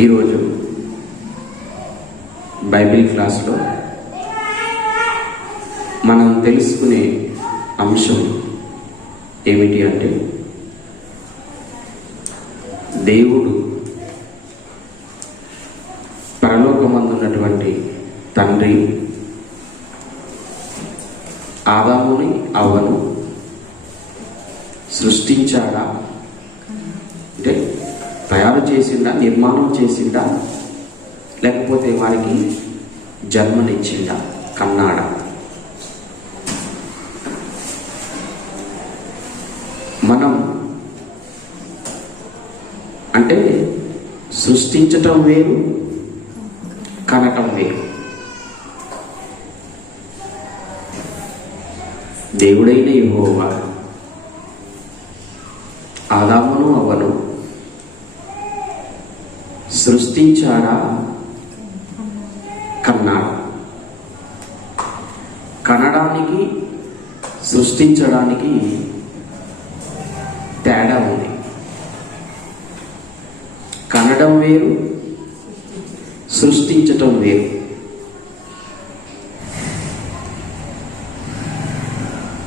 ఈరోజు బైబిల్ క్లాస్లో మనం తెలుసుకునే అంశం ఏమిటి అంటే, దేవుడు పరలోకమందున్నటువంటి తండ్రి ఆదాముని అవ్వను సృష్టించాడా అంటే తయారు చేసిండా, నిర్మాణం చేసిండా, లేకపోతే వారికి జన్మనిచ్చిండా, కన్నాడా? మనం అంటే సృష్టించటం వేరు, కనటం వేరు. దేవుడైన యెహోవా ఆదామును అవ్వను సృష్టించాడా, కన్నాడా? కనడానికి సృష్టించడానికి తేడా ఉంది. కనడం వేరు, సృష్టించటం వేరు.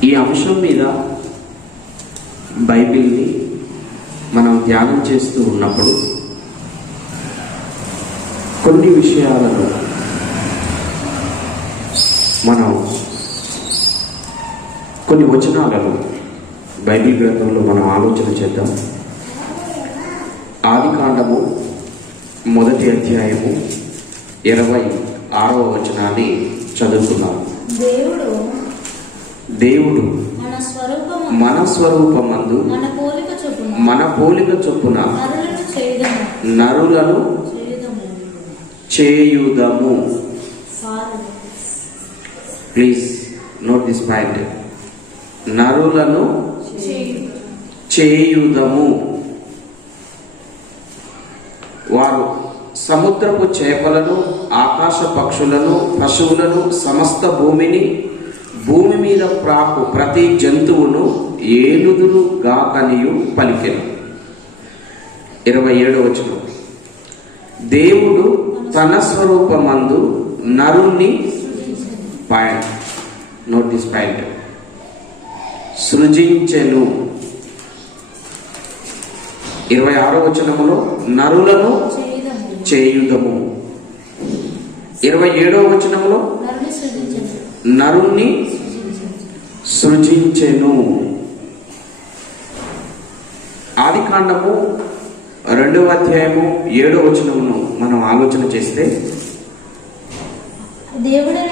ఈ అంశం మీద బైబిల్ని మనం ధ్యానం చేస్తూ ఉన్నప్పుడు కొన్ని విషయాలను మనం కొన్ని వచనాలను బైబిల్ గ్రంథంలో మనం ఆలోచన చేద్దాం. ఆదికాండము 1వ అధ్యాయము 26వ వచనాన్ని చదువుకున్నాం. దేవుడు మన స్వరూపమందు మన పోలిక చొప్పున నరులను చేయుదము. Please note this point. నరులను చేయుదము. వారు సముద్రపు చేపలను, ఆకాశ పక్షులను, పశువులను, సమస్త భూమిని, భూమి మీద ప్రాకు ప్రతి జంతువును ఏలుదురు గాకనియు పలికెను. 27వ వచనం. దేవుడు తన స్వరూపమందు నరుణ్ణి పాయింట్ నోట్ దిస్ పాయింట్ సృజించెను. 26వ వచనములో నరులను చేయుదము. 27వ వచనములో నరుణ్ణి సృజించెను. ఆదికాండము 2వ అధ్యాయము 7వ వచనమును మనం ఆలోచన చేస్తే, దేవుడైన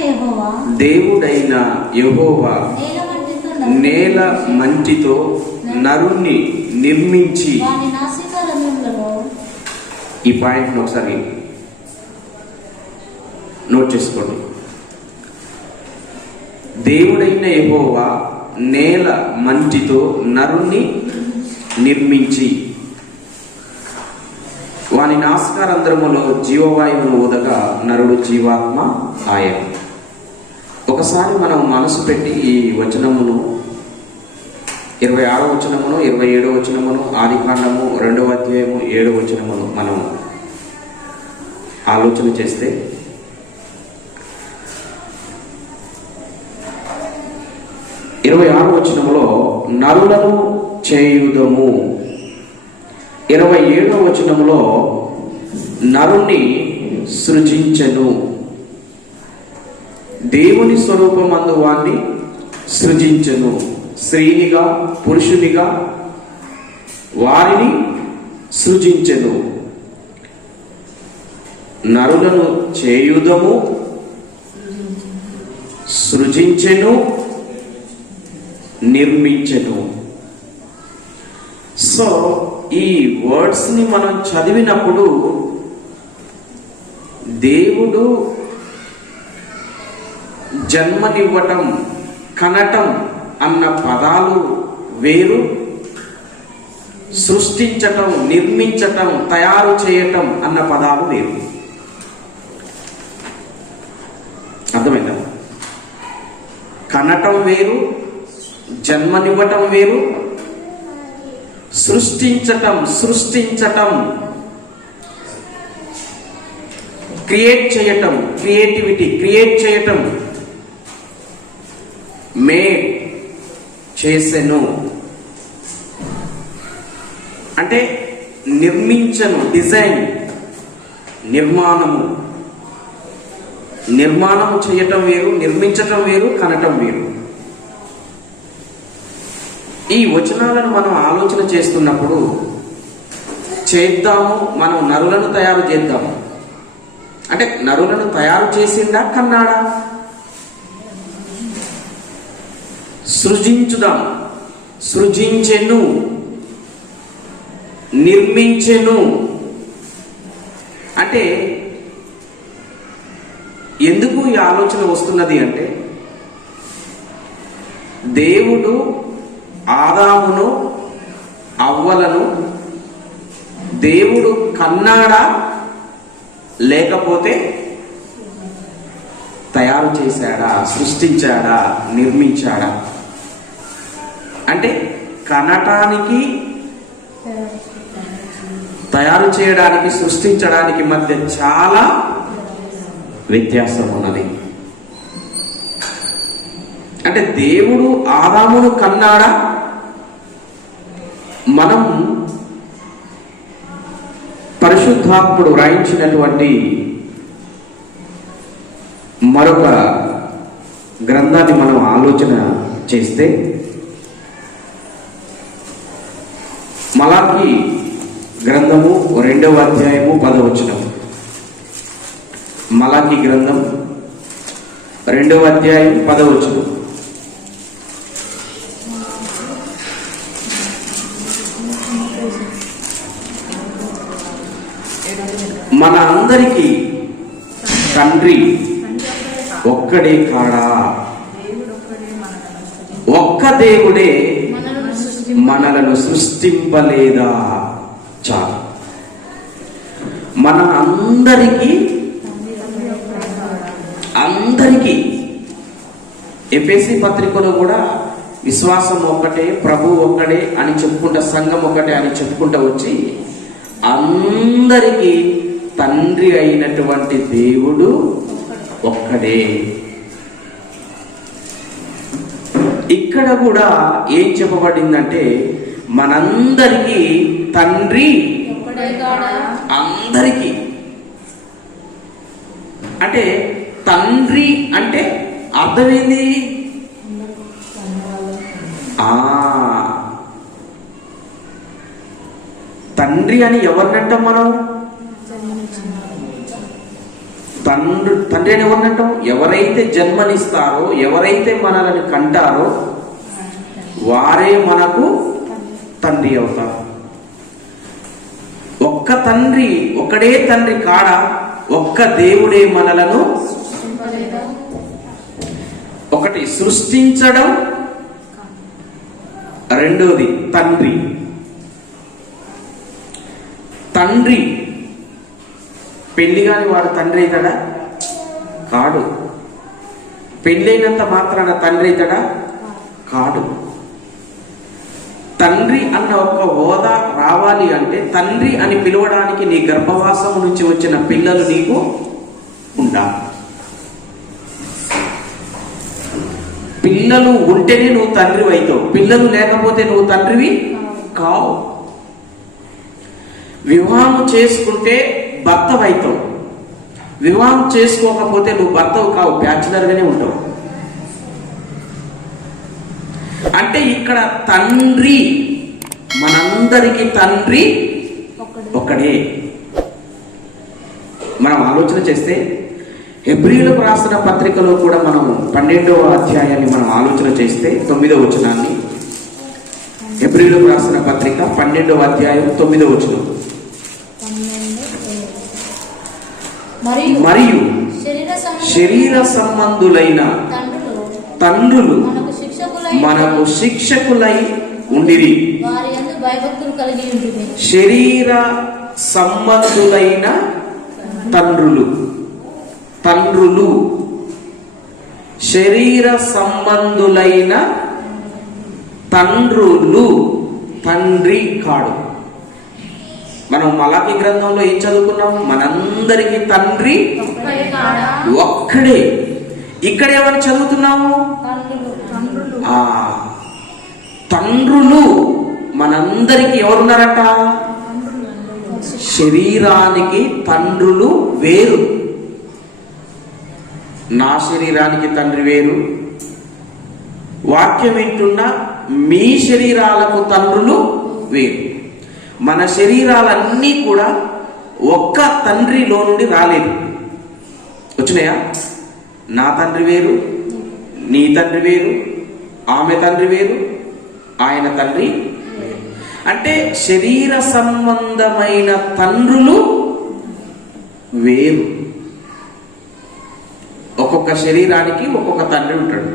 యెహోవా నేల మంటితో నరుణ్ణి నిర్మించి. ఈ పాయింట్ను ఒకసారి నోట్ చేసుకోండి. దేవుడైన యెహోవా నేల మంటితో నరుణ్ణి నిర్మించి వాని నాసికారంధ్రములో జీవవాయువును ఊదగా నరుడు జీవాత్మ ఆయను. ఒకసారి మనం మనసు పెట్టి ఈ వచనమును 26వ వచనమును, 27వ వచనమును, ఆదికాండము 2వ అధ్యాయము 7వ వచనమును మనం ఆలోచన చేస్తే, 26వ వచనములో నరులను చేయుదము, 27వ వచనములో నరుణ్ణి సృజించెను. దేవుని స్వరూపమందు వాణ్ణి సృజించెను. స్త్రీనిగా పురుషునిగా వారిని సృజించెను. నరులను చేయుదము, సృజించెను, నిర్మించెను. సో ఈ వర్డ్స్ ని మనం చదివినప్పుడు దేవుడు జన్మనివ్వటం, కనటం అన్న పదాలు వేరు, సృష్టించటం, నిర్మించటం, తయారు చేయటం అన్న పదాలు వేరు. అర్థమైందా? కనటం వేరు, జన్మనివ్వటం వేరు, సృష్టించటం క్రియేట్ చేయటం, క్రియేటివిటీ, క్రియేట్ చేయటం. మేడ్, చేసెను అంటే నిర్మించను, డిజైన్, నిర్మాణము. నిర్మాణము చేయటం వేరు, నిర్మించటం వేరు, కనటం వేరు. ఈ వచనాలను మనం ఆలోచన చేస్తున్నప్పుడు చేద్దాము, మనం నరులను తయారు చేద్దాము అంటే నరులను తయారు చేసిందా, కన్నాడా? సృజించుదాం, సృజించెను, నిర్మించెను అంటే ఎందుకు ఈ ఆలోచన వస్తున్నది అంటే, దేవుడు ఆదామును అవ్వలను దేవుడు కన్నాడా లేకపోతే తయారు చేశాడా, సృష్టించాడా, నిర్మించాడా? అంటే కనటానికి, తయారు చేయడానికి, సృష్టించడానికి మధ్య చాలా వ్యత్యాసం ఉన్నది. అంటే దేవుడు ఆదామును కన్నాడా? మనం పరిశుద్ధాత్ముడు రాయించినటువంటి మరొక గ్రంథాన్ని మనం ఆలోచన చేస్తే, మలాకి గ్రంథము 2వ అధ్యాయము 10వ వచనం. మలాకి గ్రంథం 2వ అధ్యాయం 10వ వచనం. మన అందరికీ తండ్రి ఒక్కడే కాడా? ఒక్క దేవుడే మనలను సృష్టింపలేదా? చాలు. మన అందరికీ ఎఫెసీ పత్రికలో కూడా విశ్వాసం ఒక్కటే, ప్రభు ఒక్కడే అని చెప్పుకుంటా, సంఘం ఒక్కటే అని చెప్పుకుంటా వచ్చి అందరికీ తండ్రి అయినటువంటి దేవుడు ఒక్కడే. ఇక్కడ కూడా ఏం చెప్పబడిందంటే, మనందరికీ తండ్రి అందరికీ. అంటే తండ్రి అంటే అర్థమేంది? తండ్రి అని ఎవరినంటాం మనం? తండ్రి అని ఎవరినంటాం? ఎవరైతే జన్మనిస్తారో, ఎవరైతే మనల్ని కంటారో వారే మనకు తండ్రి అవుతారు. ఒక్క తండ్రి, ఒక్కడే తండ్రి కాడా? ఒక్క దేవుడే మనలను ఒకటి సృష్టించడం, రెండోది తండ్రి. తండ్రి పెళ్లి కాని వాడు తండ్రి అవుతాడా? కాడు. పెళ్ళైనంత మాత్రాన తండ్రి అవుతాడా? కాడు. తండ్రి అన్న ఒక హోదా రావాలి అంటే, తండ్రి అని పిలవడానికి నీ గర్భవాసం నుంచి వచ్చిన పిల్లలు నీకు ఉండాలి. పిల్లలు ఉంటేనే నువ్వు తండ్రి అవుతావు, పిల్లలు లేకపోతే నువ్వు తండ్రివి కావు. వివాహం చేసుకుంటే భర్తవు అవుతావు, వివాహం చేసుకోకపోతే నువ్వు భర్తవు కావు, బ్యాచులర్గానే ఉంటావు. అంటే ఇక్కడ తండ్రి, మనందరికీ తండ్రి ఒక్కడే. మనం ఆలోచన చేస్తే హెబ్రీయులకు రాసిన పత్రికలో కూడా మనము 12వ అధ్యాయాన్ని మనం ఆలోచన చేస్తే 9వ వచనాన్ని, హెబ్రీయులకు రాసిన పత్రిక 12వ అధ్యాయం 9వ వచనం. మరియు శరీర సంబంధులైన తండ్రులు మనకు శిక్షకులై ఉండిరి. శరీర సంబంధులైన తండ్రులు, శరీర సంబంధులైన తండ్రులు, తండ్రి కాడు. మనం మలాకి గ్రంథంలో ఏం చదువుకున్నాం? మనందరికీ తండ్రి ఒక్కడే. ఇక్కడ ఏమని చదువుతున్నాము? తండ్రులు మనందరికీ ఎవరున్నారట? శరీరానికి తండ్రులు వేరు. నా శరీరానికి తండ్రి వేరు. వాక్యం వింటున్న మీ శరీరాలకు తండ్రులు వేరు. మన శరీరాలన్నీ కూడా ఒక్క తండ్రిలో నుండి రాలేదు. వచ్చినాయా? నా తండ్రి వేరు, నీ తండ్రి వేరు, ఆమె తండ్రి వేరు, ఆయన తండ్రి వేరు. అంటే శరీర సంబంధమైన తండ్రులు వేరు. ఒక్కొక్క శరీరానికి ఒక్కొక్క తండ్రి ఉంటాడు.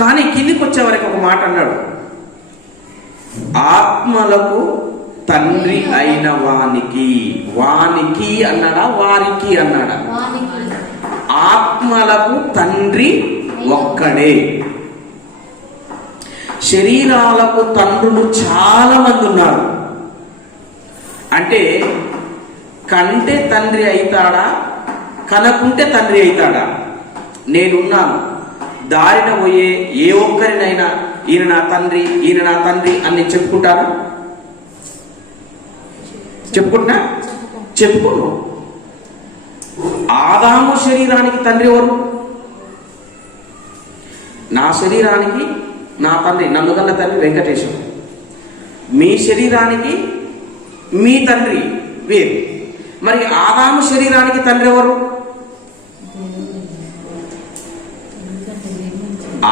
కానీ కిందికి వచ్చే వరకు ఒక మాట అన్నాడు, ఆత్మలకు తండ్రి అయిన వానికి. వానికి అన్నాడా? వారికి అన్నాడా? ఆత్మలకు తండ్రి ఒక్కడే. శరీరాలకు తండ్రులు చాలా మంది ఉన్నారు. అంటే కంటే తండ్రి అవుతాడా, కనకుంటే తండ్రి అవుతాడా? నేనున్నాను, దారిన పోయే ఏ ఒక్కరినైనా ఈయన నా తండ్రి, ఈయన నా తండ్రి అని నేను చెప్పుకుంటానా? చెప్పుకుంటున్నా? చెప్పుకోను. ఆదాము శరీరానికి తండ్రి ఎవరు? నా శరీరానికి నా తండ్రి, నన్ను కన్న తండ్రి వెంకటేశ్వర. మీ శరీరానికి మీ తండ్రి వేరు. మరి ఆదాము శరీరానికి తండ్రి ఎవరు?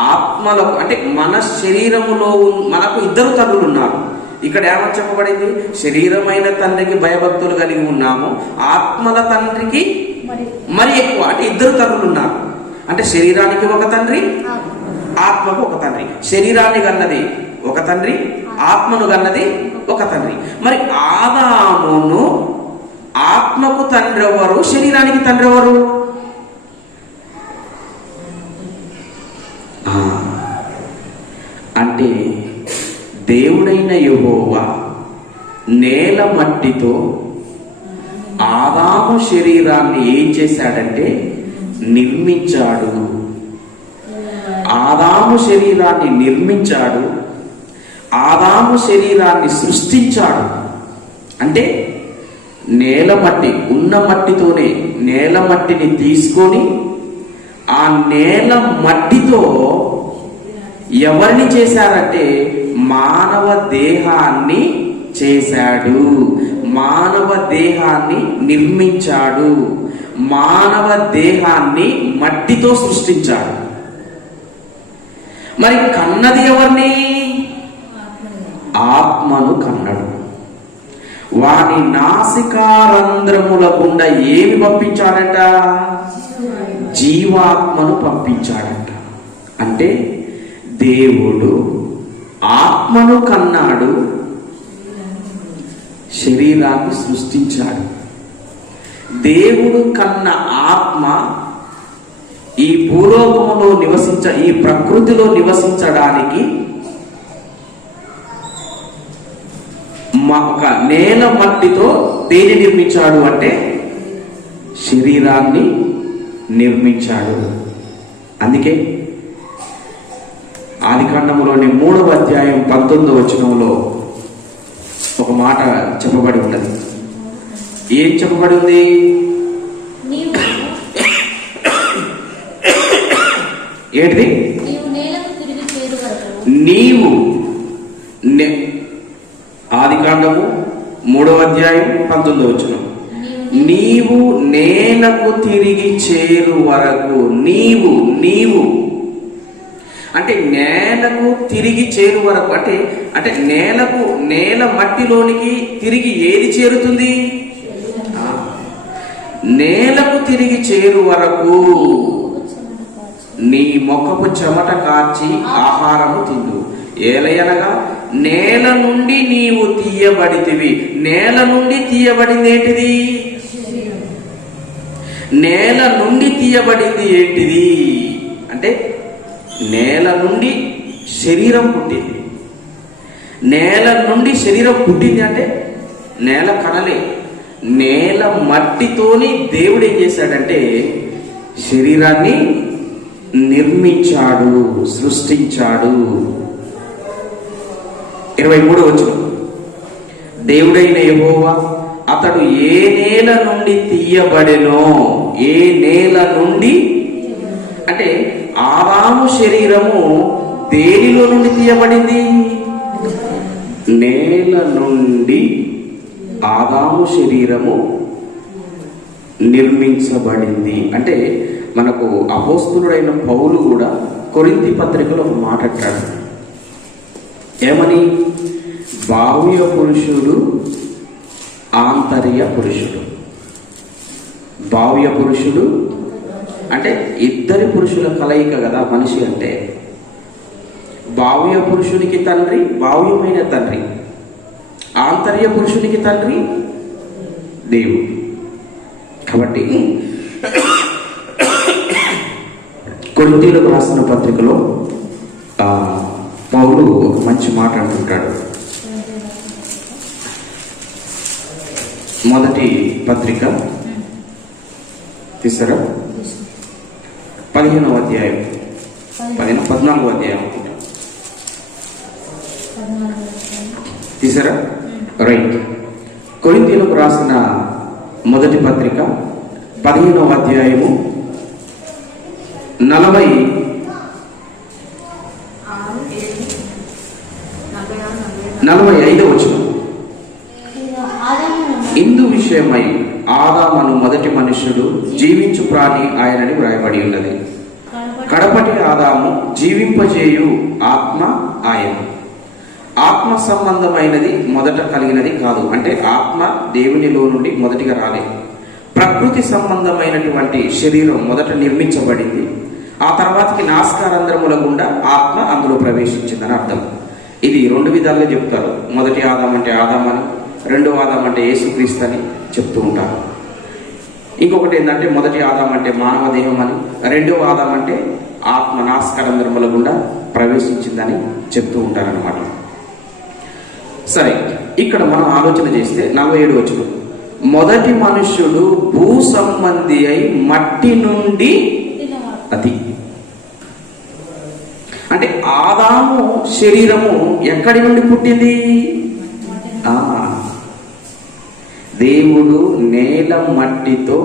ఆత్మలకు. అంటే మన శరీరములో మనకు ఇద్దరు తండ్రులు ఉన్నారు. ఇక్కడ ఏమని చెప్పబడింది? శరీరమైన తండ్రికి భయభక్తులు కలిగి ఉన్నాము, ఆత్మల తండ్రికి మరి ఎక్కువ. అంటే ఇద్దరు తండ్రులు ఉన్నారు. అంటే శరీరానికి ఒక తండ్రి, ఆత్మకు ఒక తండ్రి. శరీరాన్ని కన్నది ఒక తండ్రి, ఆత్మను కన్నది ఒక తండ్రి. మరి ఆదామును ఆత్మకు తండ్రి ఎవరు, శరీరానికి తండ్రి ఎవరు? అంటే దేవుడైన యెహోవా నేల మట్టితో ఆదాము శరీరాన్ని ఏం చేశాడంటే నిర్మించాడు. ఆదాము శరీరాన్ని నిర్మించాడు, ఆదాము శరీరాన్ని సృష్టించాడు. అంటే నేల మట్టి, ఉన్న మట్టితోనే నేల మట్టిని తీసుకొని ఆ నేల మట్టితో ఎవరిని చేశారంటే మానవ దేహాన్ని చేశాడు. మానవ దేహాన్ని నిర్మించాడు. మానవ దేహాన్ని మట్టితో సృష్టించాడు. మరి కన్నది ఎవరిని? ఆత్మను కన్నాడు. వాని నాసికారంధ్రముల గుండా ఏమి పంపించాడట? జీవాత్మను పంపించాడట. అంటే దేవుడు ఆత్మను కన్నాడు, శరీరాన్ని సృష్టించాడు. దేవుడు కన్న ఆత్మ ఈ భూలోకములో ఈ ప్రకృతిలో నివసించడానికి ఒక నేల మట్టితో దేని నిర్మించాడు అంటే శరీరాన్ని నిర్మించాడు. అందుకే ఆదికాండములోని 3వ అధ్యాయం 19వ వచనంలో ఒక మాట చెప్పబడి ఉన్నది. ఏం చెప్పబడి ఉంది? ఏంటిది? నీవు ఆదికాండము 3వ అధ్యాయం 19వ వచనం, నీవు నేలకు తిరిగి చేరు వరకు. నీవు అంటే నేలకు తిరిగి చేరు వరకు. అంటే నేల మట్టిలోనికి తిరిగి ఏది చేరుతుంది? నేలకు తిరిగి చేరు వరకు నీ ముఖపు చెమట కార్చి ఆహారము తిందు. ఏలయనగా నేల నుండి నీవు తీయబడితివి. నేల నుండి తీయబడింది ఏంటిది? నేల నుండి తీయబడింది ఏంటిది అంటే నేల నుండి శరీరం పుట్టింది. నేల నుండి శరీరం పుట్టింది అంటే నేల కనలే, నేల మట్టితోని దేవుడు ఏం చేశాడంటే శరీరాన్ని నిర్మించాడు, సృష్టించాడు. 23వ వచనం, దేవుడైన యెహోవా అతడు ఏ నేల నుండి తీయబడెనో, ఏ నేల నుండి అంటే ఆదాము శరీరము దేనిలో నుండి తీయబడింది? నేల నుండి ఆదాము శరీరము నిర్మించబడింది. అంటే మనకు అపోస్తలుడైన పౌలు కూడా కొరింథీ పత్రికలో ఒక మాట అంటాడు, ఏమని? బాహ్య పురుషుడు, ఆంతర్య పురుషుడు. బాహ్య పురుషుడు అంటే ఇద్దరి పురుషుల కలయిక కదా మనిషి అంటే. బాహ్య పురుషునికి తండ్రి, బాహ్యమైన తండ్రి. ఆంతర్య పురుషునికి తండ్రి దేవుడు. కాబట్టి కొరింథీయులకు రాసిన పత్రికలో పౌలు ఒక మంచి మాట అంటుంటాడు. మొదటి పత్రిక తీసారా? 15వ అధ్యాయం, 14వ అధ్యాయం తీసారా? రైట్. కొరింథీయులకు రాసిన మొదటి పత్రిక 15వ అధ్యాయము 45వ వచనం. ఇందు విషయమై ఆదామను మొదటి మనుష్యుడు, జీవించు ప్రాణి ఆయనని వ్రాయబడి ఉన్నది. కడపటి ఆదాము జీవింపజేయు ఆత్మ ఆయన. ఆత్మ సంబంధమైనది మొదట కలిగినది కాదు, అంటే ఆత్మ దేవునిలో నుండి మొదటిగా రాలేదు. ప్రకృతి సంబంధమైనటువంటి శరీరం మొదట నిర్మించబడింది, ఆ తర్వాతకి నాస్కారంధ్రముల గుండా ఆత్మ అందులో ప్రవేశించిందని అర్థం. ఇది రెండు విధాలుగా చెప్తారు. మొదటి ఆదాం అంటే ఆదామని, రెండో ఆదాం అంటే యేసుక్రీస్తు అని చెప్తూ ఉంటారు. ఇంకొకటి ఏంటంటే మొదటి ఆదాం అంటే మానవ దేహం అని, రెండవ ఆదాం అంటే ఆత్మ నాస్కారంధ్రముల గుండా ప్రవేశించిందని చెప్తూ ఉంటారన్నమాట. సరే, ఇక్కడ మనం ఆలోచన చేస్తే 47 వచనం, మొదటి మనుష్యుడు భూ సంబంధి అయి మట్టి నుండి అది. అంటే ఆదాము శరీరము ఎక్కడి నుండి పుట్టింది? దేవుడు నేల మట్టితో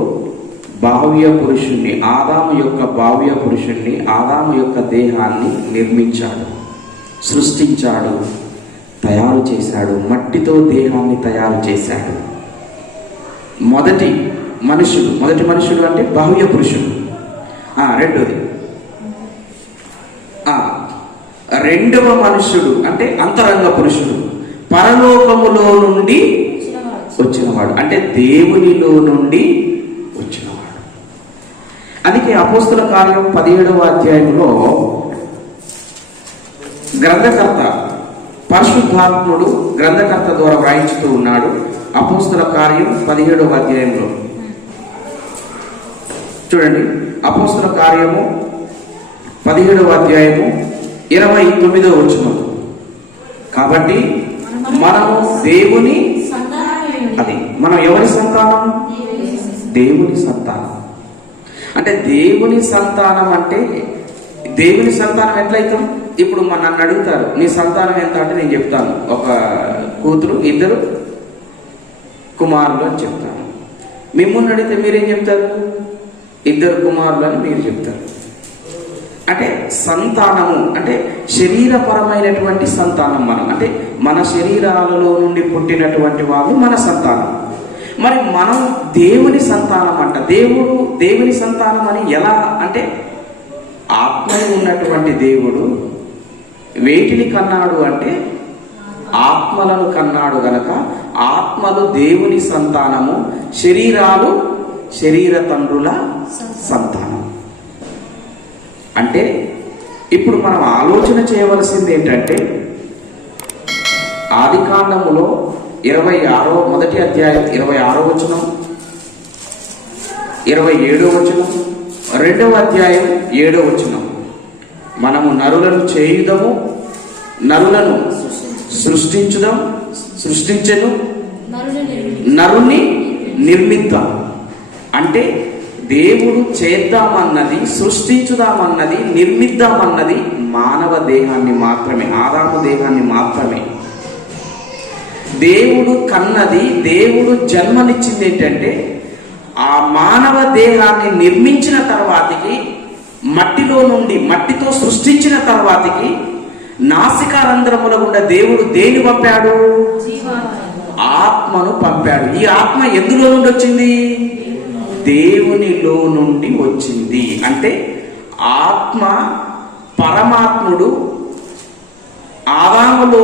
బాహ్య పురుషుణ్ణి, ఆదాము యొక్క బాహ్య పురుషుణ్ణి, ఆదాము యొక్క దేహాన్ని నిర్మించాడు, సృష్టించాడు, తయారు చేశాడు. మట్టితో దేహాన్ని తయారు చేశాడు. మొదటి మనుషుడు అంటే బాహ్య పురుషుడు. రెండోది రెండవ మనుష్యుడు అంటే అంతరంగ పురుషుడు, పరలోకములో నుండి వచ్చినవాడు, అంటే దేవునిలో నుండి వచ్చినవాడు. అందుకే అపోస్తల కార్యం 17వ అధ్యాయంలో గ్రంథకర్త, పరిశుద్ధాత్ముడు గ్రంథకర్త ద్వారా వ్రాయించుతూ ఉన్నాడు. అపోస్తల కార్యం 17వ అధ్యాయంలో చూడండి. అపోస్తల కార్యము 17వ అధ్యాయము 29వ వచనం. కాబట్టి మనము దేవుని, అది మనం ఎవరి సంతానం? దేవుని సంతానం. అంటే దేవుని సంతానం అంటే దేవుని సంతానం ఎట్లయితాం? ఇప్పుడు నన్ను అడుగుతారు, నీ సంతానం ఎంత అంటే నేను చెప్తాను, ఒక కూతురు, 2 కుమారులు అని చెప్తాను. మిమ్మల్ని అడిగితే మీరేం చెప్తారు? 2 కుమారులు అని మీరు చెప్తారు. అంటే సంతానము అంటే శరీరపరమైనటువంటి సంతానం. మనం అంటే మన శరీరాలలో నుండి పుట్టినటువంటి వాళ్ళు మన సంతానం. మరి మనం దేవుని సంతానం అంట. దేవుని సంతానం అని ఎలా అంటే, ఆత్మలో ఉన్నటువంటి దేవుడు వేటిని కన్నాడు అంటే ఆత్మలను కన్నాడు గనక ఆత్మలు దేవుని సంతానము, శరీరాలు శరీర తండ్రుల సంతానం. అంటే ఇప్పుడు మనం ఆలోచన చేయవలసింది ఏంటంటే, ఆదికాండములో 26వ మొదటి అధ్యాయం 26వ వచనం, 27వ వచనం, 2వ అధ్యాయం 7వ వచనం, మనము నరులను చేయుదము, నరులను సృష్టించెను నరుని నిర్మిద్దాం. అంటే దేవుడు చేద్దామన్నది, సృష్టించుదామన్నది, నిర్మిద్దామన్నది మానవ దేహాన్ని మాత్రమే, ఆదాము దేహాన్ని మాత్రమే. దేవుడు కన్నది, దేవుడు జన్మనిచ్చింది ఏంటంటే ఆ మానవ దేహాన్ని నిర్మించిన తర్వాతికి, మట్టిలో నుండి మట్టితో సృష్టించిన తర్వాతికి నాసికారంధ్రముల గుండా దేవుడు దేని పంపాడు? ఆత్మను పంపాడు. ఈ ఆత్మ ఎందులో నుండి వచ్చింది? దేవునిలో నుండి వచ్చింది. అంటే ఆత్మ, పరమాత్ముడు ఆదాములో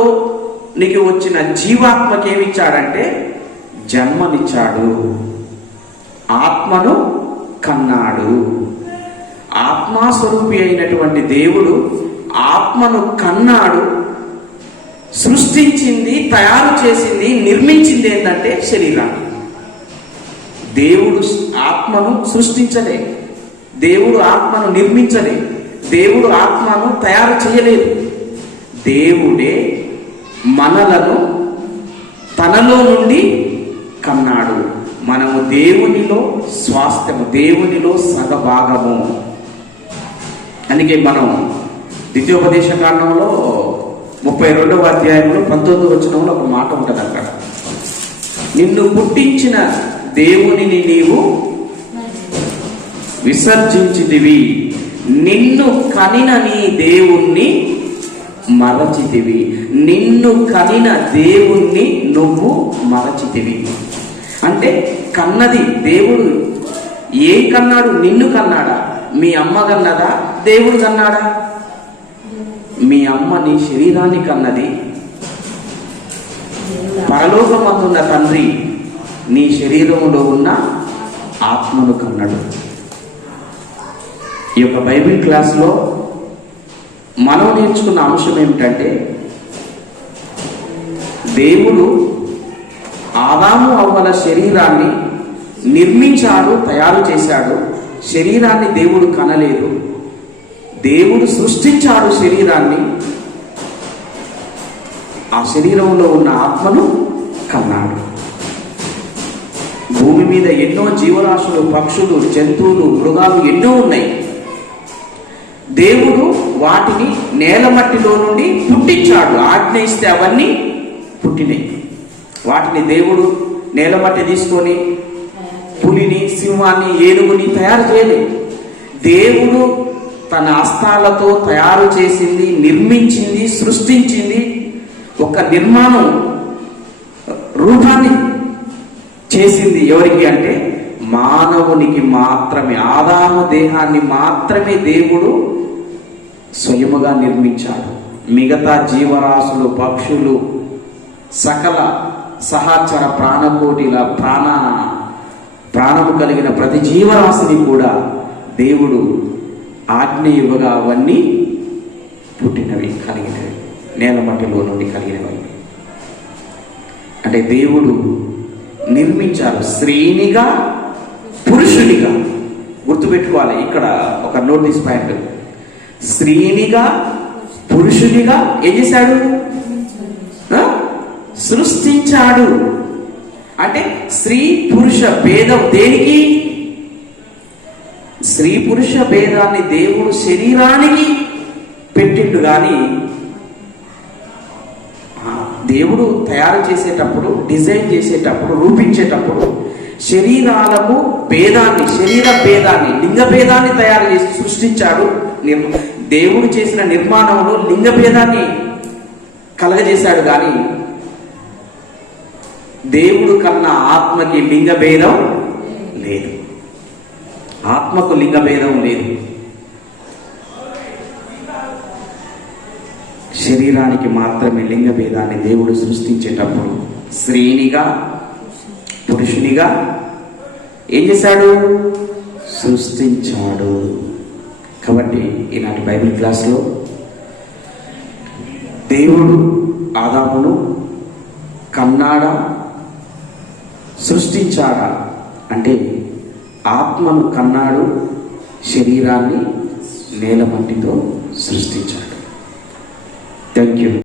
నీకు వచ్చిన జీవాత్మకి ఏమిచ్చాడంటే జన్మనిచ్చాడు, ఆత్మను కన్నాడు. ఆత్మాస్వరూపి అయినటువంటి దేవుడు ఆత్మను కన్నాడు. సృష్టించింది, తయారు చేసింది, నిర్మించింది ఏంటంటే శరీరాన్ని. దేవుడు ఆత్మను సృష్టించలే, దేవుడు ఆత్మను నిర్మించలే, దేవుడు ఆత్మను తయారు చేయలేదు. దేవుడే మనలను తనలో నుండి కన్నాడు. మనము దేవునిలో స్వాస్థ్యము, దేవునిలో సగభాగము. అందుకే మనం ద్వితీయోపదేశ కాండంలో 32వ అధ్యాయంలో 19వ వచనంలో ఒక మాట ఉంటుంది. అక్కడ నిన్ను పుట్టించిన దేవునిని నీవు విసర్జించితివి, నిన్ను కనిన నీ దేవుణ్ణి మరచితివి. నిన్ను కనిన దేవుణ్ణి నువ్వు మరచితివి. అంటే కన్నది దేవుడు. ఏం కన్నాడు? నిన్ను కన్నాడా? మీ అమ్మ కన్నదా? దేవుడు కన్నాడా? మీ అమ్మ నీ శరీరాన్ని కన్నది. పరలోకమందున్న తండ్రి నీ శరీరంలో ఉన్న ఆత్మను కన్నాడు. ఈ యొక్క బైబిల్ క్లాస్లో మనం నేర్చుకున్న అంశం ఏమిటంటే, దేవుడు ఆదాము అవ్వల శరీరాన్ని నిర్మించాడు, తయారు చేశాడు. శరీరాన్ని దేవుడు కనలేదు, దేవుడు సృష్టించాడు శరీరాన్ని. ఆ శరీరంలో ఉన్న ఆత్మను కన్నాడు. భూమి మీద ఎన్నో జీవరాశులు, పక్షులు, జంతువులు, మృగాలు ఎన్నో ఉన్నాయి. దేవుడు వాటిని నేలమట్టిలో నుండి పుట్టించాడు. ఆజ్ఞ ఇస్తే అవన్నీ పుట్టినాయి. వాటిని దేవుడు నేలమట్టి తీసుకొని పులిని, సింహాన్ని, ఏనుగుని తయారు చేయలేదు. దేవుడు తన హస్తాలతో తయారు చేసింది, నిర్మించింది, సృష్టించింది. ఒక నిర్మాణం రూపాన్ని చేసింది ఎవరికి అంటే మానవునికి మాత్రమే. ఆదాము దేహాన్ని మాత్రమే దేవుడు స్వయముగా నిర్మించాడు. మిగతా జీవరాశులు, పక్షులు, సకల సహచర ప్రాణకోటిల ప్రాణము కలిగిన ప్రతి జీవరాశిని కూడా దేవుడు ఆజ్ఞ ఇవ్వగా అవన్నీ పుట్టినవి, కలిగినవి, నేలమట్టిలో నుండి కలిగినవి. అంటే దేవుడు నిర్మించారు స్త్రీనిగా, పురుషునిగా. గుర్తుపెట్టుకోవాలి, ఇక్కడ ఒక నోటీస్ పాయింట్. స్త్రీనిగా, పురుషునిగా ఏం చేశాడు? సృష్టించాడు. అంటే స్త్రీ పురుష భేదం దేనికి? స్త్రీ పురుష భేదాన్ని దేవుడు శరీరానికి పెట్టిండు. కానీ దేవుడు తయారు చేసేటప్పుడు, డిజైన్ చేసేటప్పుడు, రూపించేటప్పుడు శరీరాలకు భేదాన్ని, శరీర భేదాన్ని, లింగ భేదాన్ని తయారు చేసి సృష్టించాడు. దేవుడు చేసిన నిర్మాణంలో లింగ భేదాన్ని కలగజేశాడు. కానీ దేవుడు కన్నా ఆత్మకి లింగ భేదం లేదు. ఆత్మకు లింగ భేదం లేదు. శరీరానికి మాత్రమే లింగ భేదాన్ని దేవుడు సృష్టించేటప్పుడు స్త్రీనిగా, పురుషునిగా ఏం చేశాడు? సృష్టించాడు. కాబట్టి ఈనాటి బైబిల్ క్లాస్లో దేవుడు ఆదామును కన్నాడా, సృష్టించాడా అంటే ఆత్మను కన్నాడు, శరీరాన్ని నేలమట్టితో సృష్టించాడు. Thank you.